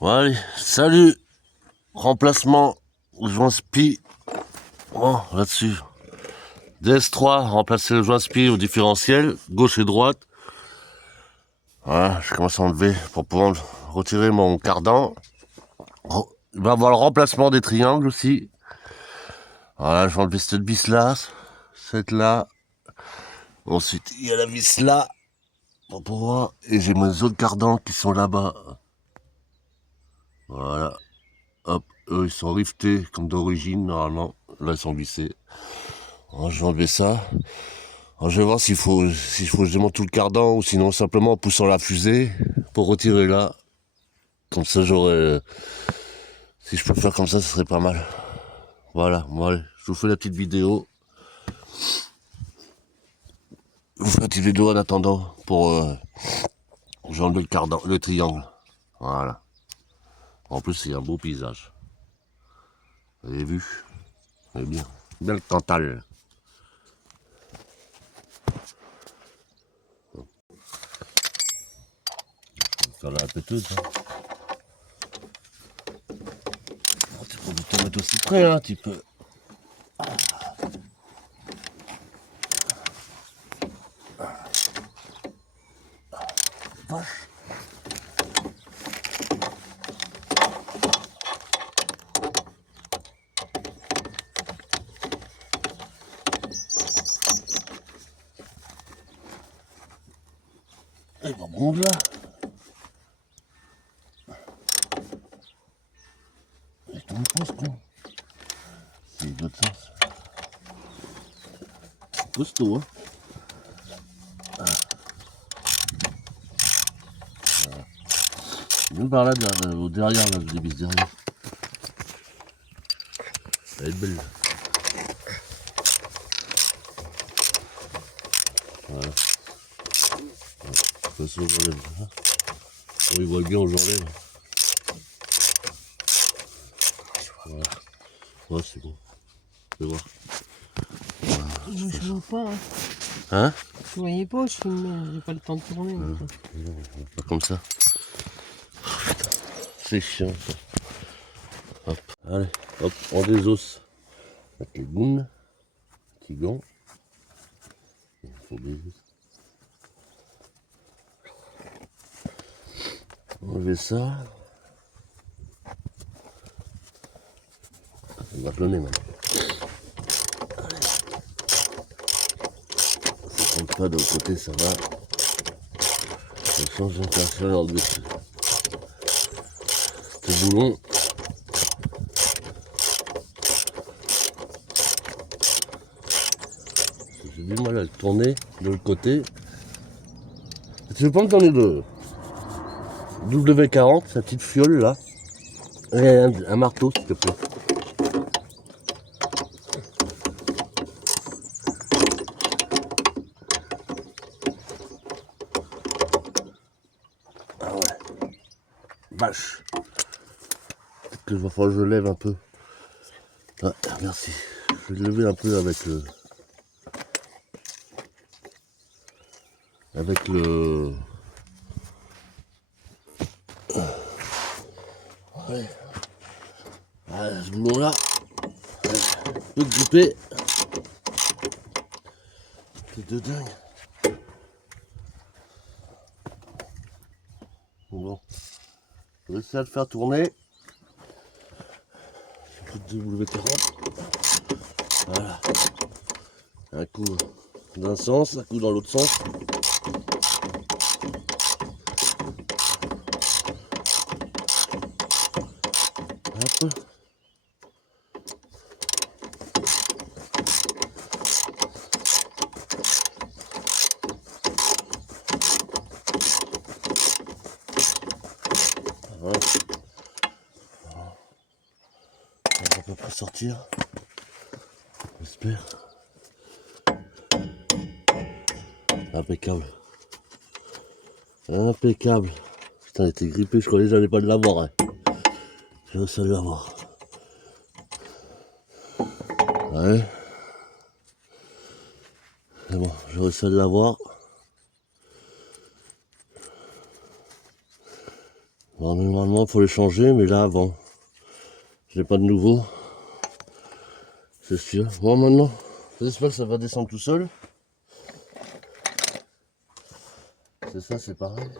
Bon, allez, salut. Remplacement joint spi. Oh, là-dessus. DS3, remplacer le joint spi au différentiel, gauche et droite. Voilà, je commence à enlever pour pouvoir retirer mon cardan. Il va y avoir le remplacement des triangles aussi. Voilà, je vais enlever cette vis là, cette là. Ensuite, il y a la vis là pour pouvoir. Et j'ai mes autres cardans qui sont là-bas. Voilà. Hop, eux ils sont riftés comme d'origine normalement. Là ils sont vissés. Alors, je vais enlever ça. Alors, je vais voir s'il faut que je démonte tout le cardan ou sinon simplement en poussant la fusée pour retirer là. Comme ça j'aurais. Si je peux faire comme ça, ce serait pas mal. Voilà, bon, allez, je vous fais la petite vidéo. Je vous fais la petite vidéo en attendant pour j'ai enlevé le cardan, le triangle. Voilà. En plus c'est un beau paysage. Vous avez vu? C'est bien. Belle Cantal. Faire la péteuse. Hein. Tu peux te mettre aussi près, hein, un petit peu. Vache. Il va bon là. Et tu me poses con. C'est de l'autre sens. Costaud, hein. Même par là, derrière, là, je dévisse derrière. Elle est belle. Voilà. De toute façon, j'enlève. On y voit bien, j'enlève. Voilà. Ouais, c'est bon. Je vais voir. Je vois pas. Hein? Je voyais pas, je filmais, j'ai pas le temps de tourner. Pas comme ça. C'est chiant ça. Hop. Allez, hop, on désosse. Avec les gounes. Petit gant. Il faut baiser. Enlever ça. On va cloner maintenant. Ça compte pas de l'autre côté, ça va. Je change d'intention enlever ce boulon. J'ai du mal à le tourner de l'autre côté. Tu veux pas me donner le W40, sa petite fiole là? Et un marteau s'il te plaît. Ah ouais, vache. Peut-être que va falloir que je lève un peu. Ah, merci. Je vais lever un peu avec le... Avec le... Ouais. Ah, ce boulon-là, peut gripper. C'est de dingue. Bon, je vais essayer de le faire tourner. W40. Voilà. Un coup d'un sens, un coup dans l'autre sens. Hop. Voilà. On va à peu près sortir. J'espère. Impeccable. Impeccable. Putain, il était grippé, je croyais que j'allais pas l'avoir. Hein. J'ai réussi à l'avoir. Ouais. C'est bon, j'ai réussi à l'avoir. Alors, normalement, il faut les changer, mais là, bon, j'ai pas de nouveau. C'est sûr. Bon, maintenant, j'espère que ça va descendre tout seul. C'est ça, c'est pareil.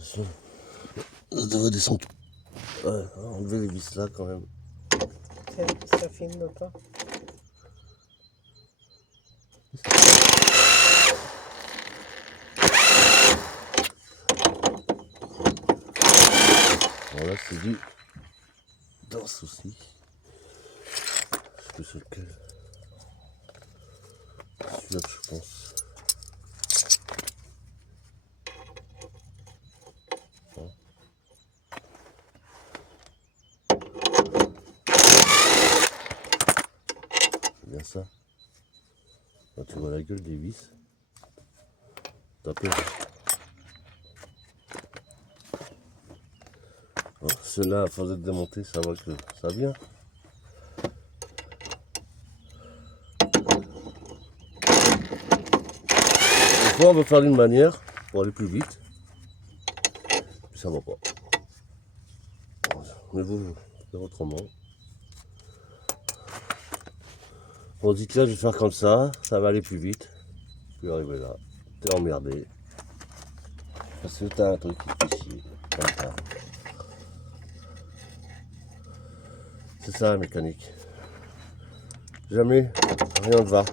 Ça devrait descendre. Ouais, enlever les vis là quand même. Ça filme pas. Voilà, c'est du danse aussi. Je sais plus c'est lequel. Celui-là, je pense. Bon. C'est bien ça. Là, tu vois la gueule des vis. T'as peur. Ceux-là, à force d'être démontés, ça va que ça vient. Des fois, on veut faire d'une manière pour aller plus vite. Puis ça va pas. Mais vous, faites autrement. On dit que là, je vais faire comme ça va aller plus vite. Puis arriver là, t'es emmerdé. Parce que t'as un truc qui te fait chier. Comme ça. C'est ça la mécanique. Jamais rien ne va.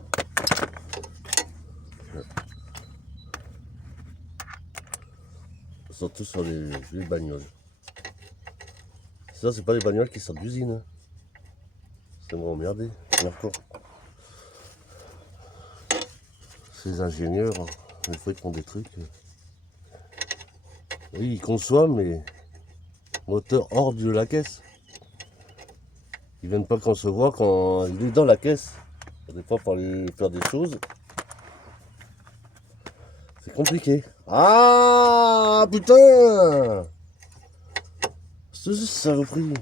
Surtout sur les bagnoles. Ça, c'est pas les bagnoles qui sortent d'usine. Hein. C'est moi emmerdé. Encore. Ces ingénieurs, hein, des fois ils font des trucs. Oui, ils conçoivent, mais moteur hors de la caisse. Ils viennent pas concevoir quand il est dans la caisse. Des fois, pour aller faire des choses, c'est compliqué. Ah putain! C'est juste ça repris.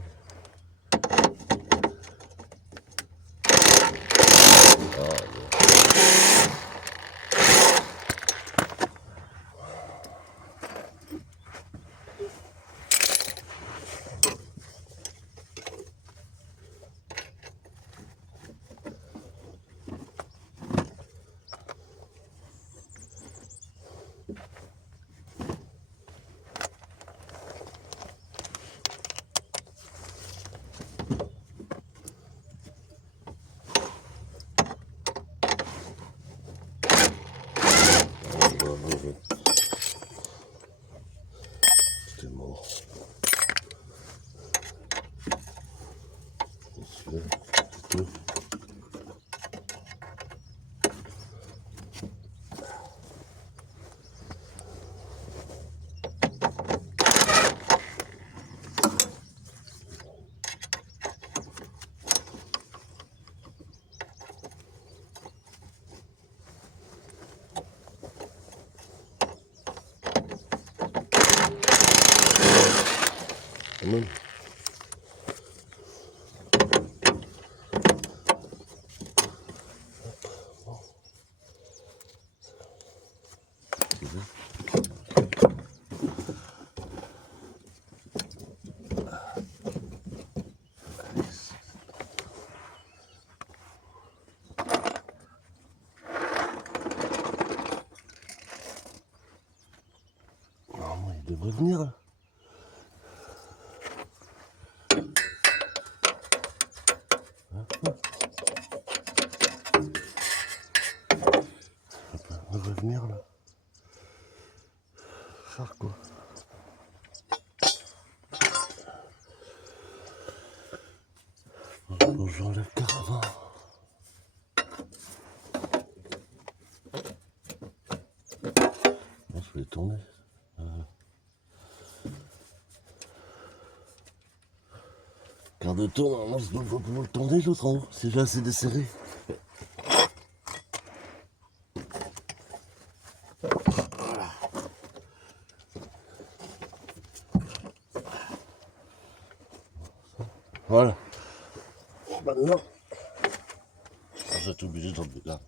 C'était mort. Quand même. Normalement, il devrait venir. Là. Il devrait venir là. Faire quoi? Bonjour le caravane. Je vais les tourner. Car de tour, normalement, je dois pouvoir le tourner l'autre en haut. C'est déjà assez desserré. Voilà. Maintenant, vous êtes obligé d'enlever là.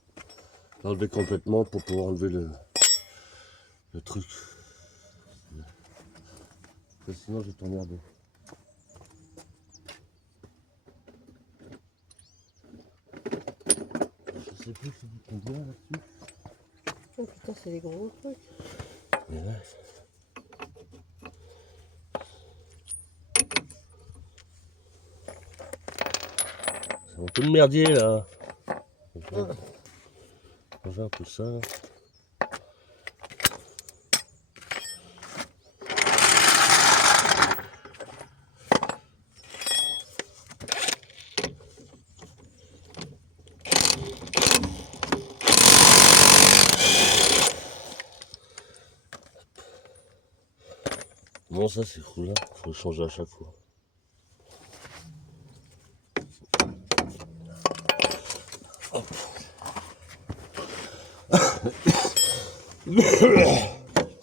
l'enlever complètement pour pouvoir enlever le truc. Parce que sinon je vais t'emmerder. Je sais plus si c'est combien là-dessus. Oh putain, c'est des gros trucs. Mais là, c'est un peu de merdier là. Changer un peu ça. Là. Non, ça c'est cool là, faut le changer à chaque fois.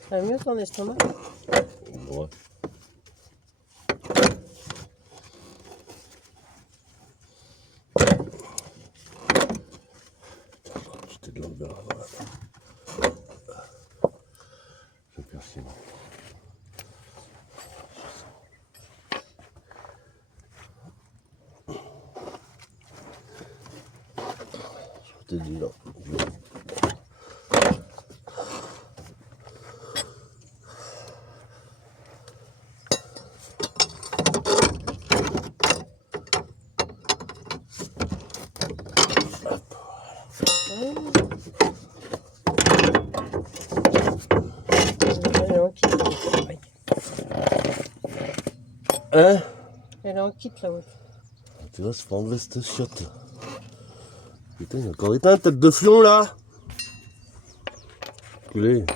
Ça va mieux ton estomac? Ouais. J'étais de l'enlever là, voilà. Je vais faire sinon. Je t'ai dit là. Elle est en kit. Aïe. Hein? Elle est en kit là-haut. Tu vois, c'est pas enlever cette chiotte. Putain, il a encore éteint, tête de fion là. Culé.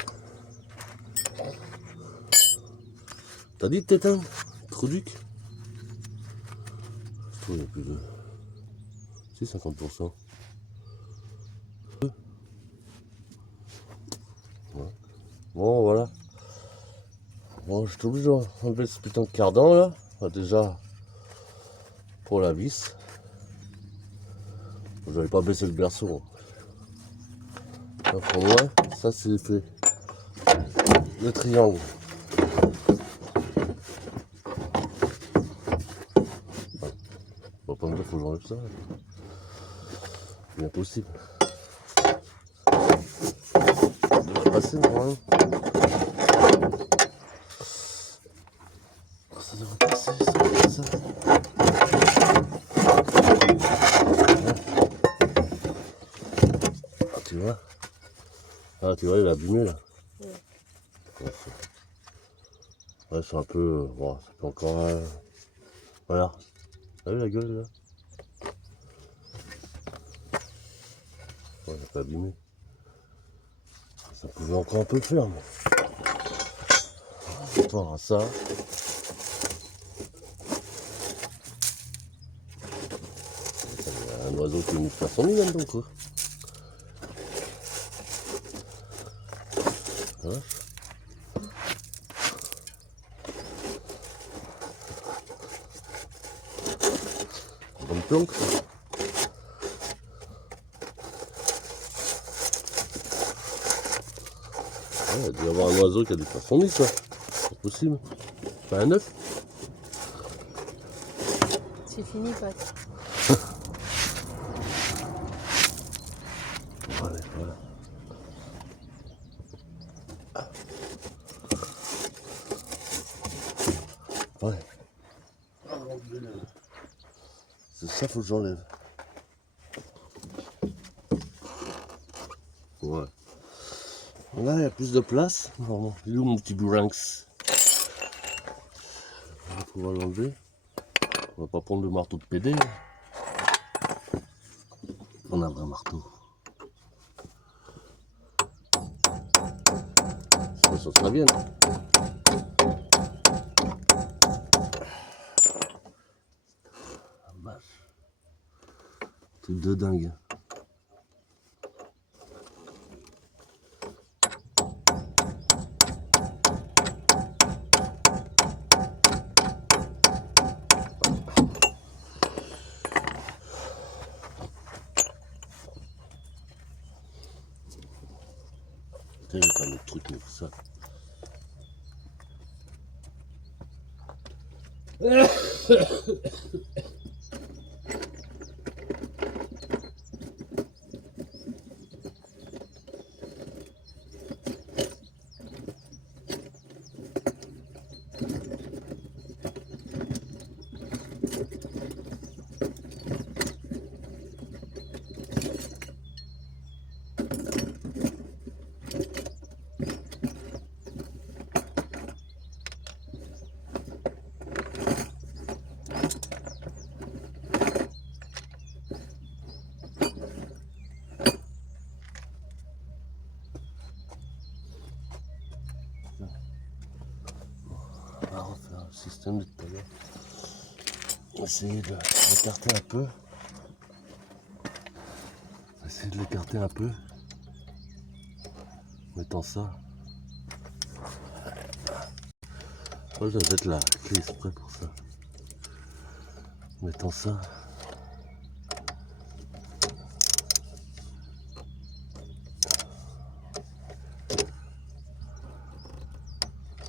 T'as dit de t'éteindre? Trop duc. Je trouve qu'il y a plus de. Si, 50%. Ouais. Bon, voilà. Bon, je suis obligé d'enlever ce putain de cardan là. Enfin, déjà, pour la vis. J'avais pas baissé le berceau. Ça, pour moi, ça c'est fait. Le triangle. On va pas me dire faut que j'enlève ça. C'est impossible. Ça devrait passer normalement. Ça devrait passer, ça devrait passer. Ah, tu vois? Ah, tu vois, il est abîmé là. Ouais, c'est un peu. Bon, ça peut encore. Voilà. T'as vu la gueule là? Ouais, il n'est pas abîmé. Ça pouvait encore un peu faire, mais. Par rapport à ça. Il y a un oiseau qui est venu faire son nid là-dedans quoi. Voilà. Bonne planque. Ouais, il y a dû y avoir un oiseau qui a dû faire son nid, ça. C'est possible. Pas un œuf. C'est fini, Pat. Allez, voilà. Ouais. C'est ça, faut que j'enlève. Ouais. Là, il y a plus de place. Bon, il est où mon petit Buranx? Il faut l'enlever. On va pas prendre le marteau de PD. On a un vrai marteau. Ça serait bien. Vache. Truc de dingue. Putain, j'ai pas un autre truc, mais ça. On va refaire le système de tout à l'heure. Essayer de l'écarter un peu. Essayer de l'écarter un peu. En mettant ça. Moi je vais mettre la clé exprès pour ça. En mettant ça.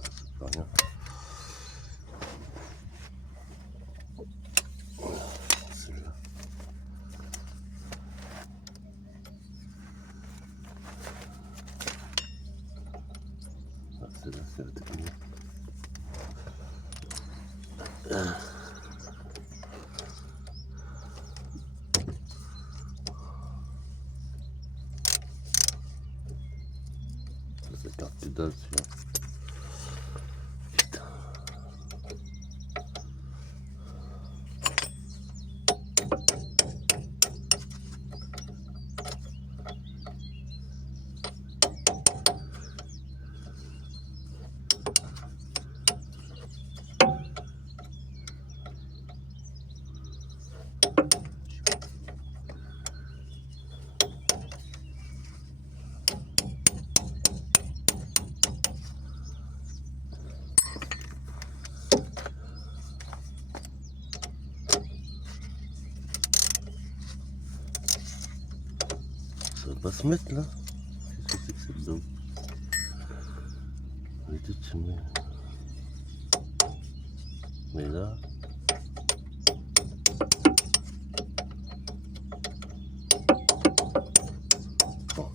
C'est pas rien. Celle-là. Ah, celle-là, c'est la technique. Ça, c'est carte que dalle, celui-là. Putain. Ça va pas se mettre là? Qu'est-ce que c'est que cette dame? Elle est toute semée. Mais là. Bon.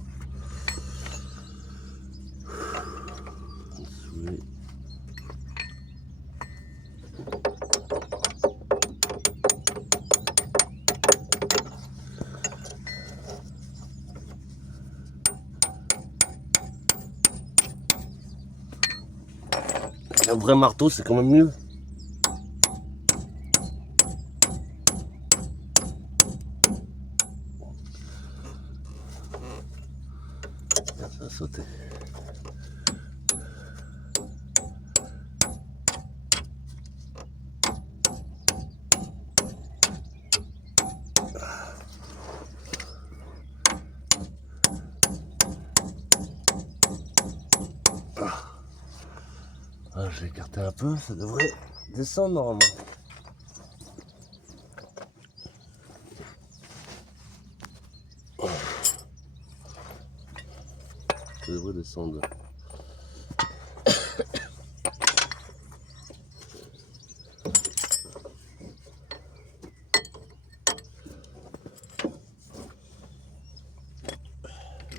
Soulever. Un vrai marteau, c'est quand même mieux. Ça va sauter. Ah, je vais écarter un peu, ça devrait descendre normalement. Ça devrait descendre.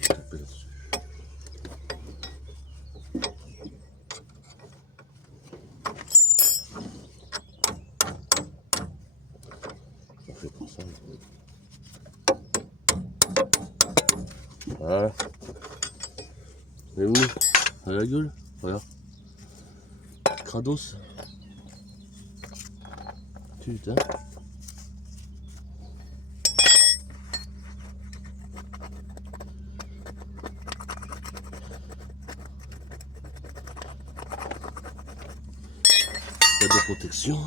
Taper là-dessus. Ça fait pour ça. Voilà. Mais où? À la gueule? Regarde. Krados. Putain. Pas de protection.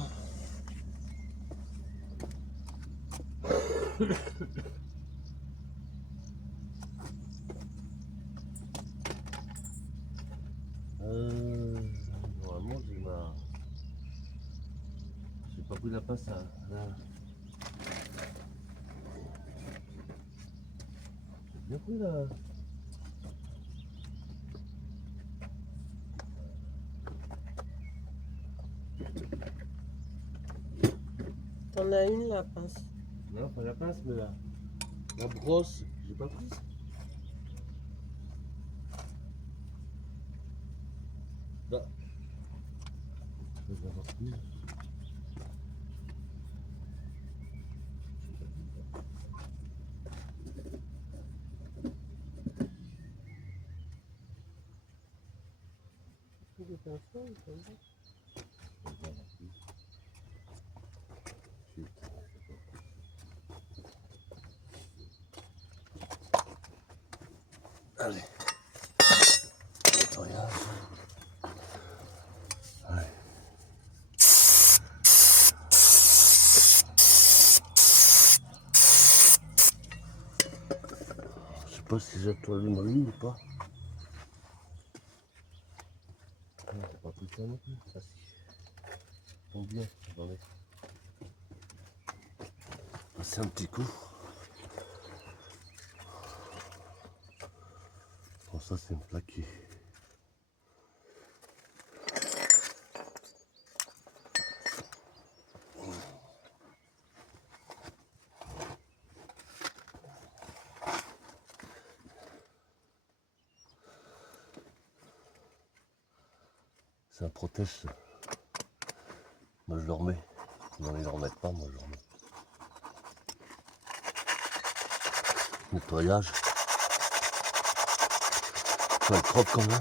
Normalement j'ai pas pris la passe à là. J'ai bien pris la. On a une la pince. Non, pas la pince, mais la brosse. J'ai pas pris. Là. Je vais avoir pris. Des pinceaux, il faut le dire. Allez. Regarde. Allez. Je sais pas si j'ai toi ma ligne ou pas. Non, j'ai pas pris ça non plus. Ah si. Tombe bien. Attendez. C'est un petit coup. Bon, ça c'est une plaquée. C'est un protège. Ça. Moi je le remets. Non, ils ne le remettent pas, moi je le remets. Nettoyage. Ça va être propre quand même.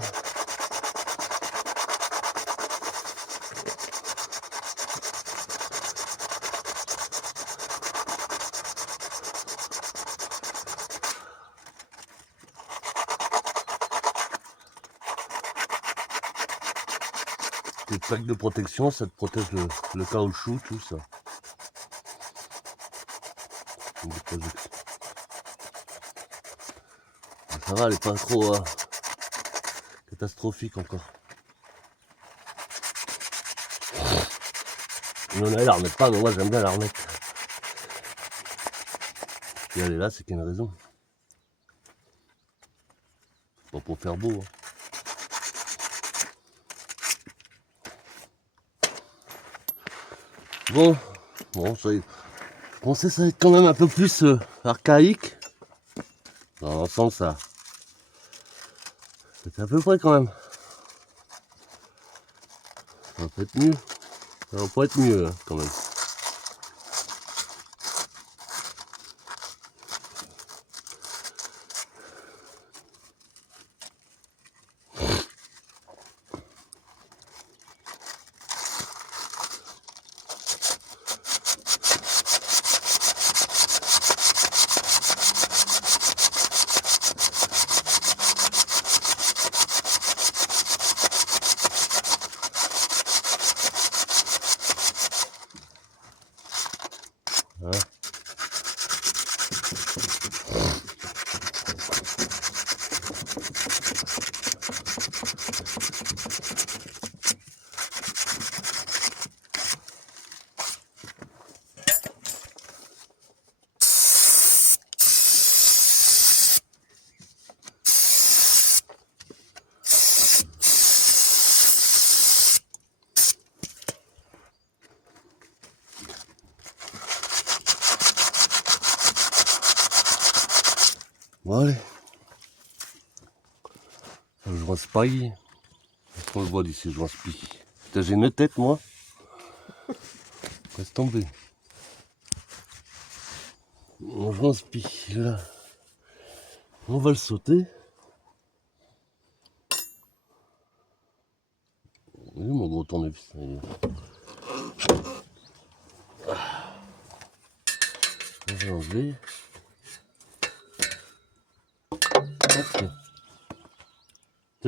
Des plaques de protection, ça te protège le caoutchouc, tout ça. Des projections. Ça va, elle est pas trop catastrophique encore. Il y en a, elle la remettent pas, mais moi j'aime bien la remettre. Si elle est là, c'est qu'il y a une raison. Pas pour faire beau. Hein. Bon, ça y est. Je pensais que ça va être quand même un peu plus archaïque. Dans l'ensemble, ça. C'est à peu près quand même. Ça va pas être mieux. Ça va pas être mieux, hein, quand même. Hein. Bon allez. Le joint spy. Est-ce qu'on le voit d'ici, le joint spy? Putain, j'ai une tête, moi. Laisse tomber. Mon joint spy, là. On va le sauter. Il est où mon gros tournevis? On va l'enlever. Okay.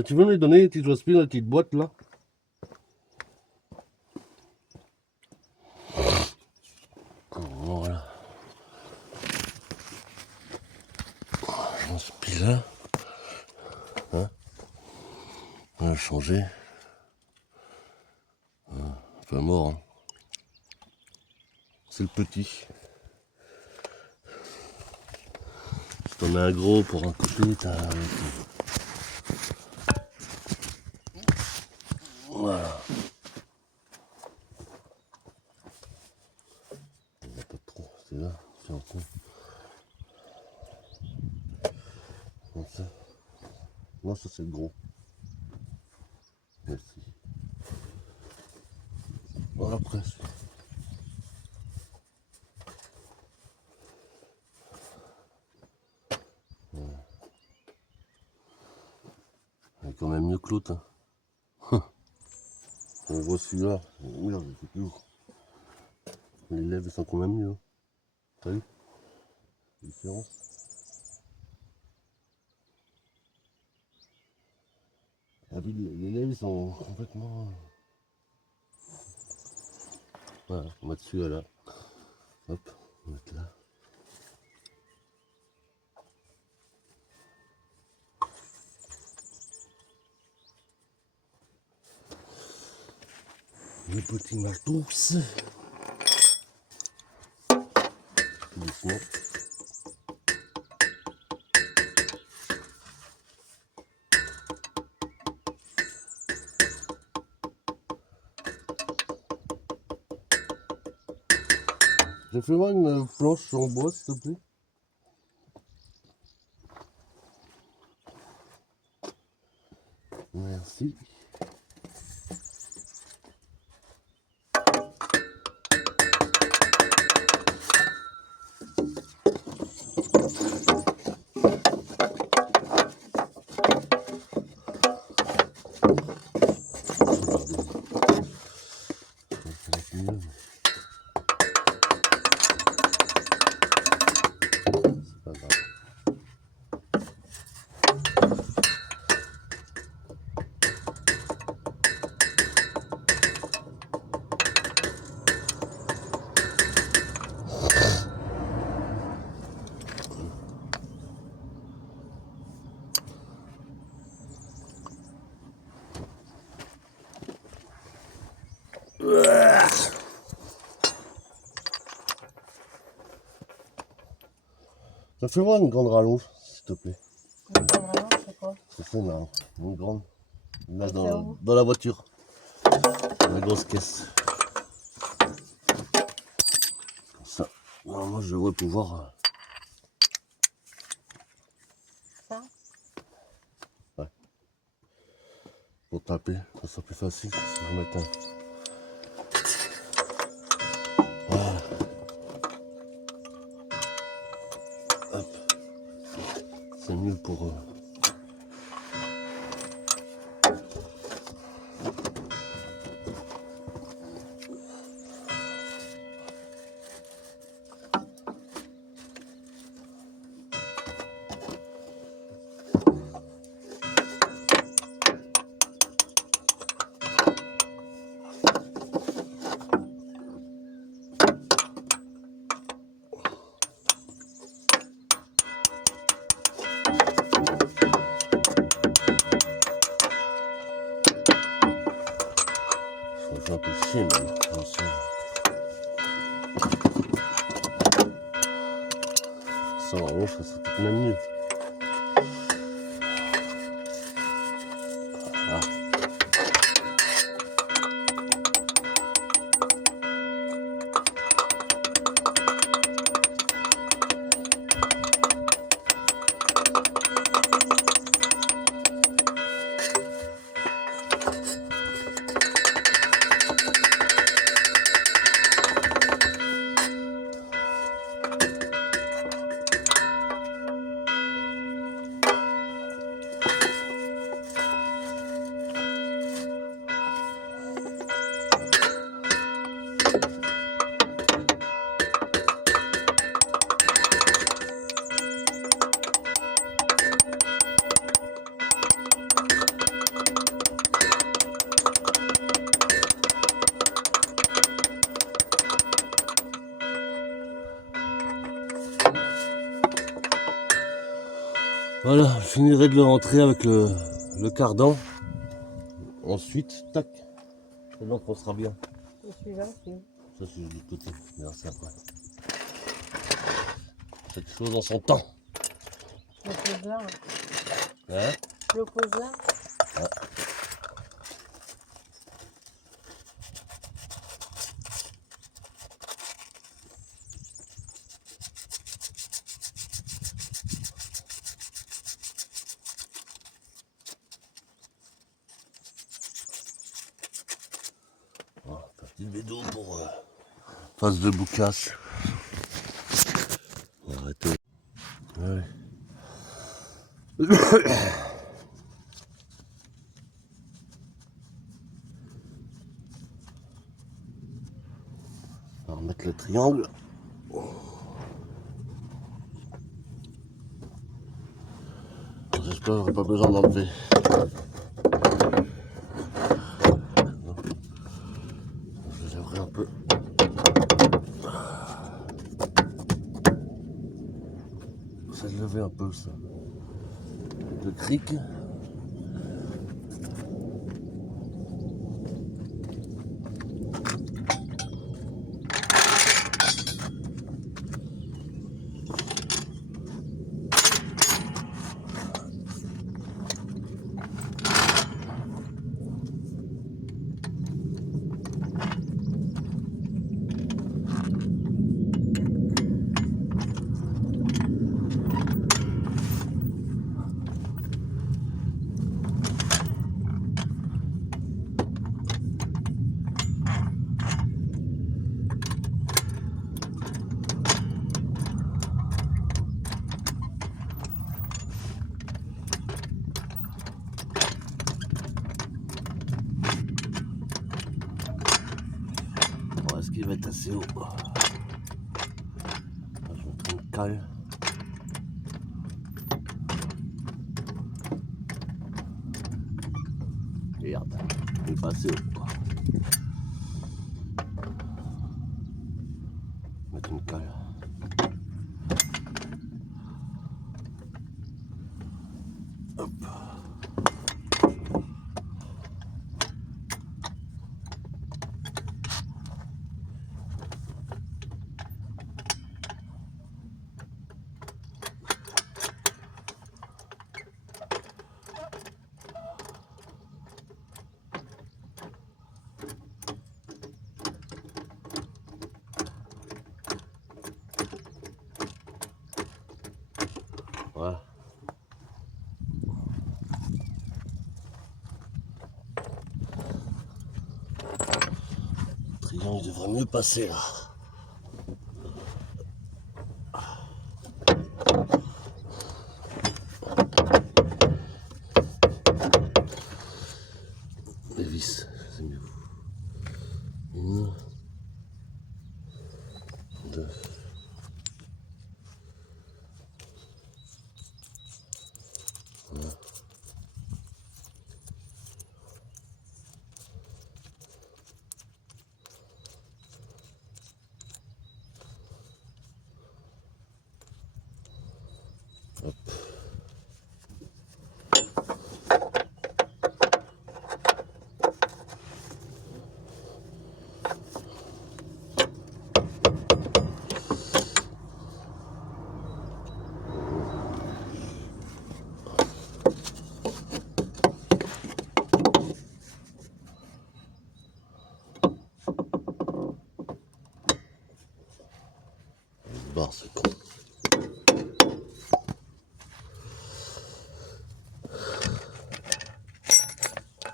Tu veux me les donner, les petites joints spy dans la petite boîte, là? Voilà. Joint spy là. Hein? On va le changer. Enfin mort. Hein. C'est le petit. Si t'en as un gros pour un côté, t'as un... Voilà. Non, ça c'est le gros. Merci. Bon, après, c'est quand même mieux que l'autre. Hein. On voit celui-là. Oui, c'est plus lourd. Les lèvres sont quand même mieux. T'as vu la différence? Ah, puis les lèvres sont complètement. Voilà, on va mettre celui-là là. Hop, on va mettre là. Les petits maltous. Doucement. J'ai fait moi une planche en bois, s'il te plaît. Merci. C'est pas grave. Ça fait moi une grande rallonge, s'il te plaît. Vraiment, c'est quoi? C'est ça, là, une grande. Là, C'est dans, où? dans la voiture. La grosse caisse. Comme ça. Normalement, je devrais pouvoir. Ça? Pour taper, ça sera plus facile si je vais mettre un. Voilà. Hop. C'est mieux pour. Ça fait un peu chier, même. Attention. Ça, en revanche, ça serait peut-être même mieux. Ah. Voilà, je finirai de le rentrer avec le cardan. Ensuite, tac. Et l'encre on sera bien. Et celui-là aussi. Ça, c'est du côté. Merci après. Chaque chose en son temps. Je le pose là. Hein? Je le pose là. Ah. Petite vidéo pour face de boucasse. On va arrêter. Ouais. On va remettre le triangle. J'espère que j'aurai pas besoin d'enlever. Je vais lèverai un peu. Ça se levait un peu ça. Le cric. Bon, est-ce qu'il va être assez haut? Je vais mettre une cale. Merde, il est pas assez haut. Mettre une cale. Hop. Voilà. Le triangle devrait mieux passer là. Les vis, c'est mieux. Une, deux. Voilà. Hop. Barre, c'est con.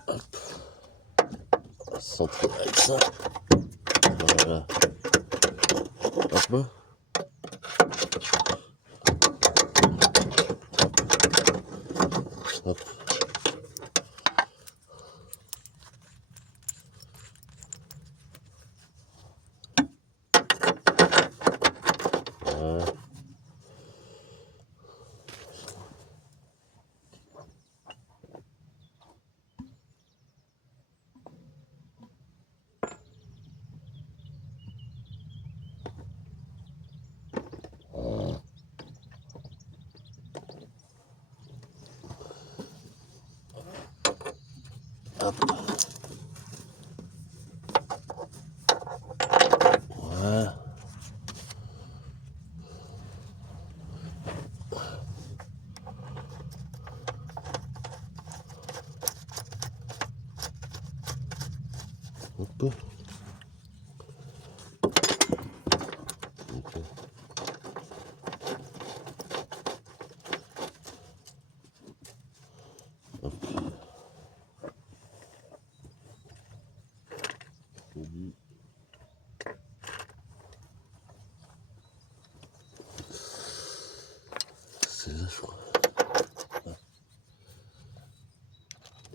Hop. On va se centrer avec ça. Voilà. Hop. Hop. Voilà. Hop. Voilà. Hop. Ok. Hop.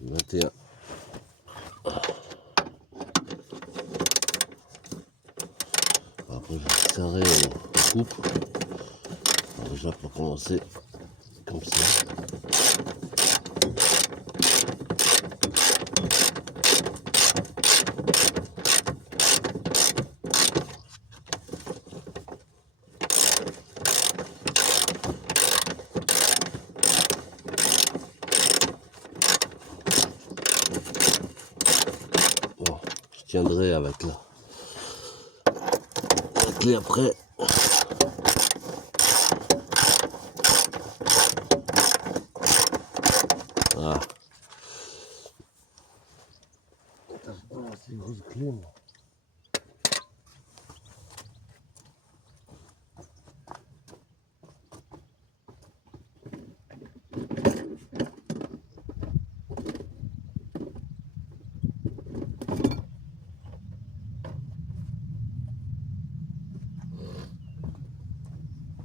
21. Après, je vais serrer au coupe. Alors, déjà, pour commencer, comme ça. Bon, je tiendrai avec la clé après. Voilà. Putain, j'ai pas assez grosse clé, moi.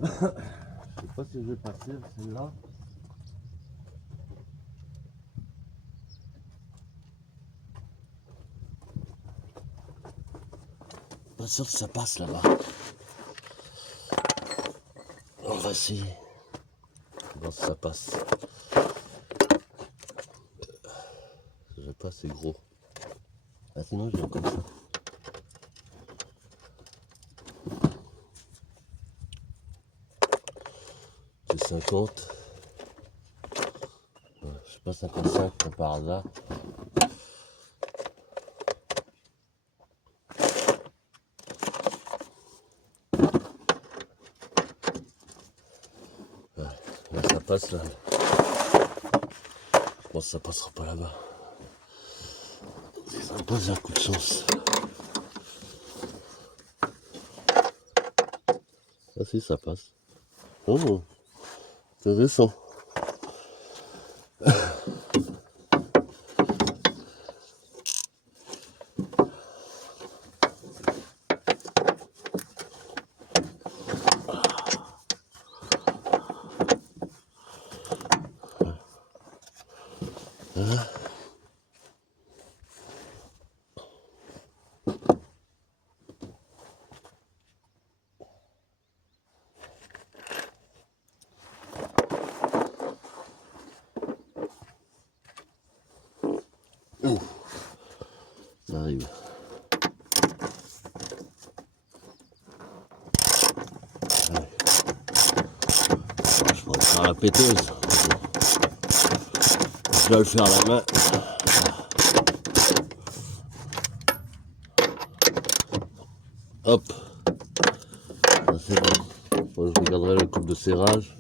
Je sais pas si je vais passer celle-là. Pas sûr que ça passe là-bas. On va essayer. Voir si ça passe. Je sais pas, c'est gros. Ah, sinon je viens comme ça. C'est 50. Je sais pas, 55 comme par hasard. Ouais, là ça passe là. Je pense que ça passera pas là-bas. Ça me pose un coup de chance. Ah si, ça passe. Oh, intéressant. Ouh, ça arrive. Allez. Je pourrais faire la péteuse. Je dois le faire à la main. Hop. Ça c'est bon. Bon, je regarderai le coupe de serrage.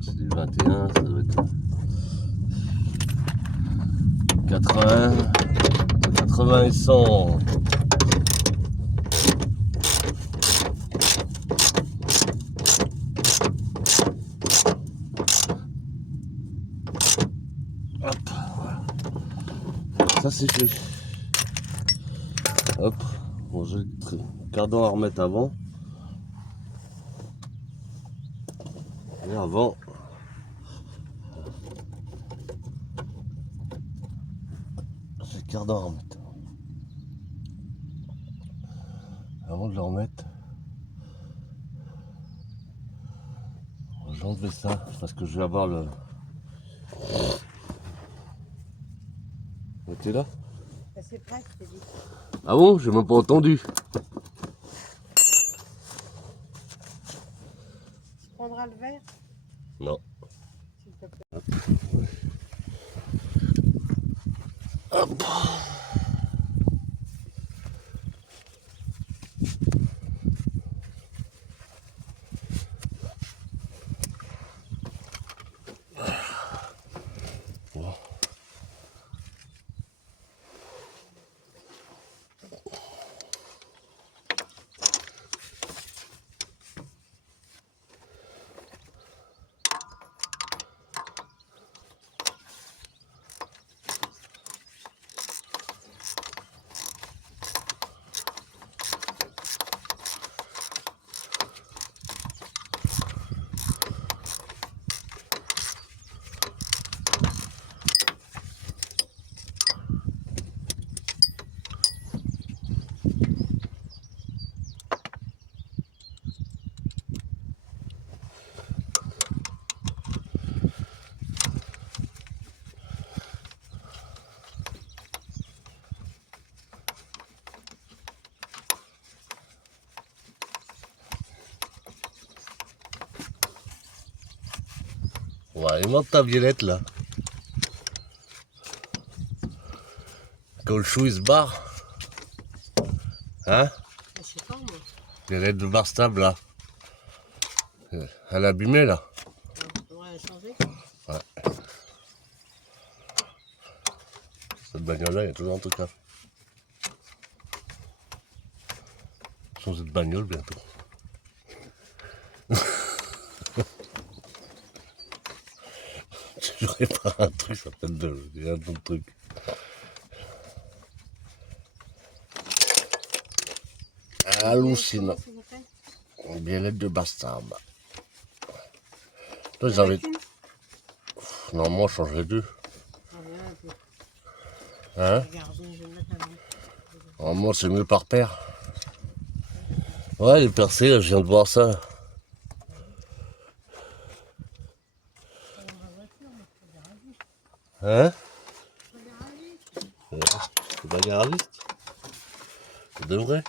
C'est du 21, ça doit être 80, 80 et 100. Hop, voilà. Ça c'est fait. Hop, bon, j'ai le cardan à remettre avant. Et avant, j'ai le cardan à remettre. Avant de le remettre, j'ai enlevé ça parce que je vais avoir le. T'es là? C'est prêt, je t'ai dit. Ah bon? J'ai même pas entendu. Tu prendras le verre, Non. s'il te plaît. Hop. Bon. On va aller monter ta violette là. Quand le chou il se barre. Hein? Je sais pas, moi. Violette de Barstab là. Elle est abîmée là. On pourrait changer. Cette bagnole là, il y a toujours un truc là. Changer de bagnole bientôt. Tu répares un truc, ça peut être un autre truc. Hallucinant. Comment ça s'appelle? Violette de Bastard. Toi, Il ils y en a avaient. qu'une? Normalement, on change les deux. Ah, voilà, un peu. Hein? Regardez, je vais le mettre à l'eau. Normalement, c'est mieux par paire. Ouais, les percées, je viens de voir ça. Hein? C'est pas garagiste. C'est de vrai.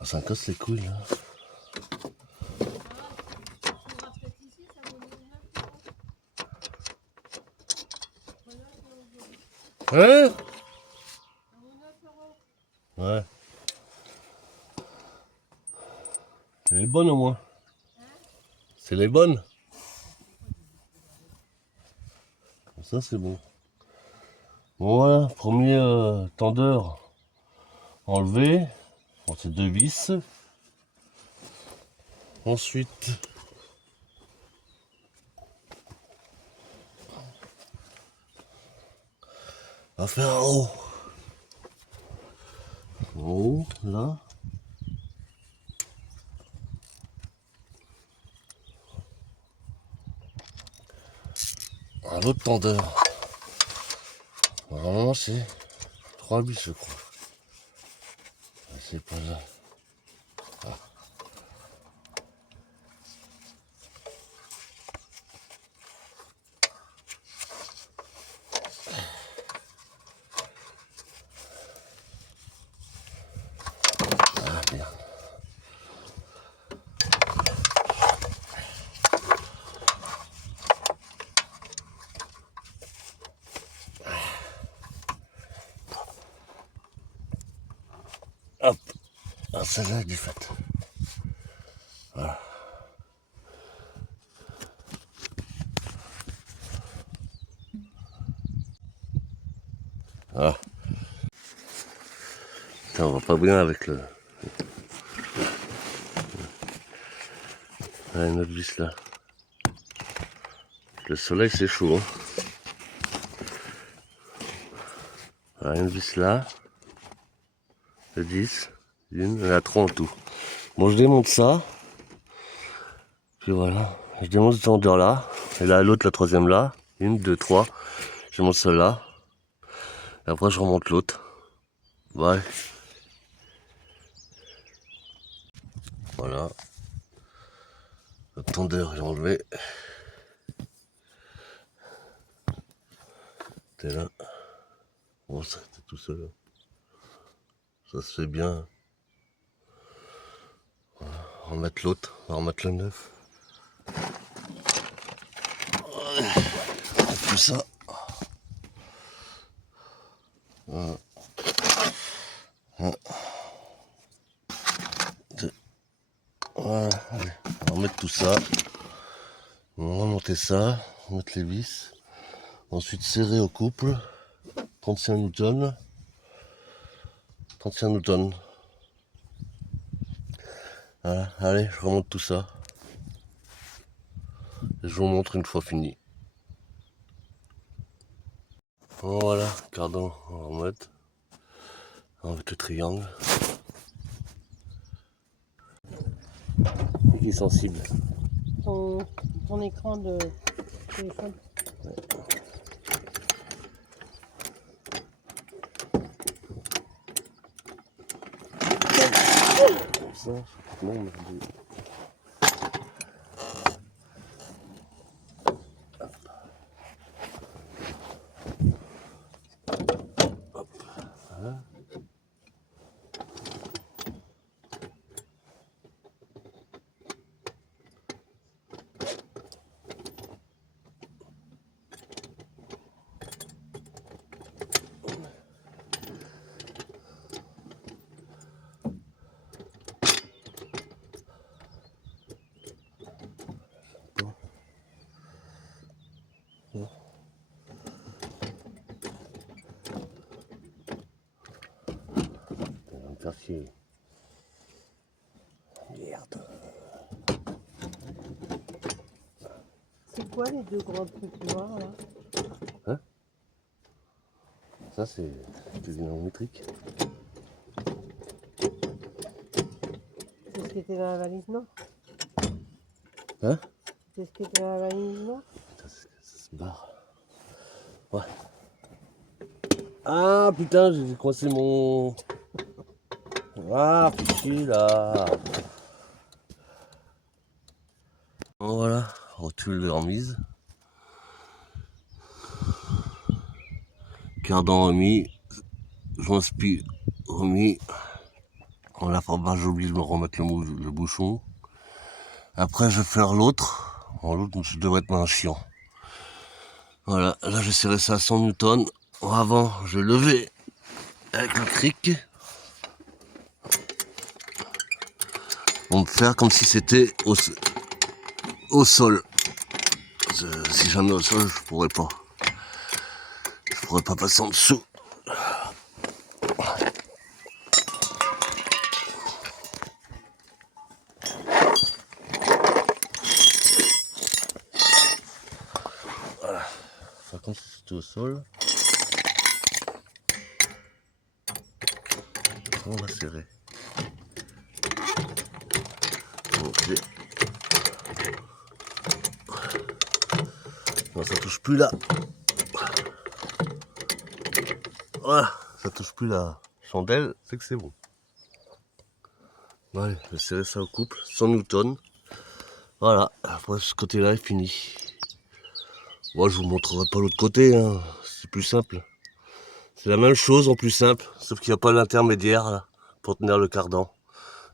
Ah, ça me casse les couilles là. Hein? Ouais. C'est les bonnes au moins. C'est les bonnes. Ça c'est bon. Bon voilà, premier tendeur enlevé. Bon, c'est 2 vis. Ensuite, on va faire en haut. En haut, là. Un autre tendeur. Normalement, c'est 3 vis, je crois. C'est pas là. Ah merde. Hop. Ah, celle-là est du fait. Voilà. Ah. Putain, on va pas bien avec le. Ah, une autre vis là. Le soleil c'est chaud. Hein. Ah, une vis là. Le 10. Une, il y en a 3 en tout. Bon, je démonte ça. Puis voilà. Je démonte ce tendeur là. Et là, l'autre, la troisième là. 1, 2, 3. Je monte celle-là. Et après, je remonte l'autre. Ouais. Voilà. Le tendeur est enlevé. T'es là. Bon, ça, t'es tout seul. Ça se fait bien. On va remettre l'autre. On va remettre le neuf. Tout ça. Voilà. Voilà. Allez. On va remettre tout ça. On va remonter ça. Mettre les vis. Ensuite, serrer au couple. 35 newtons. 35 newtons. Voilà, allez, je remonte tout ça. Je vous montre une fois fini. Voilà, cardan, on va remettre. Avec le triangle. Et qui est sensible. Ton écran de téléphone. Comme ça, non, mais voilà. Ça va me faire chier. Merde. C'est quoi les deux grands trucs noirs là? Ça, c'est du dynamique. C'est ce qui était dans la valise, non? Hein? C'est ce qui était dans la valise, non? Ça se barre. Ouais. Ah putain, j'ai coincé mon... Ah, fichier là. Voilà, rotule de remise. Cardan remis. Joint spi remis. En la forme, j'ai oublié de me remettre le bouchon. Après, je vais faire l'autre. L'autre, je devrais être un chiant. Voilà, là, j'ai serré ça à 100 Newton. Avant, je levais avec le cric. On peut faire comme si c'était au sol. Si jamais au sol, je pourrais pas. Je pourrais pas passer en dessous. Voilà. Faire comme si c'était au sol. On va serrer. Ok. Non, ça touche plus là. Voilà, ça touche plus la chandelle, c'est que c'est bon. Allez, je vais serrer ça au couple, 100 Newton. Voilà, après ce côté-là est fini. Moi, je vous montrerai pas l'autre côté, hein. C'est plus simple. C'est la même chose en plus simple, sauf qu'il n'y a pas l'intermédiaire là, pour tenir le cardan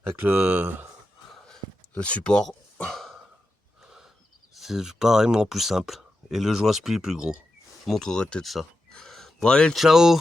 avec le support. C'est pareil mais en plus simple. Et le joint spi est plus gros. Je vous montrerai peut-être ça. Bon allez, ciao!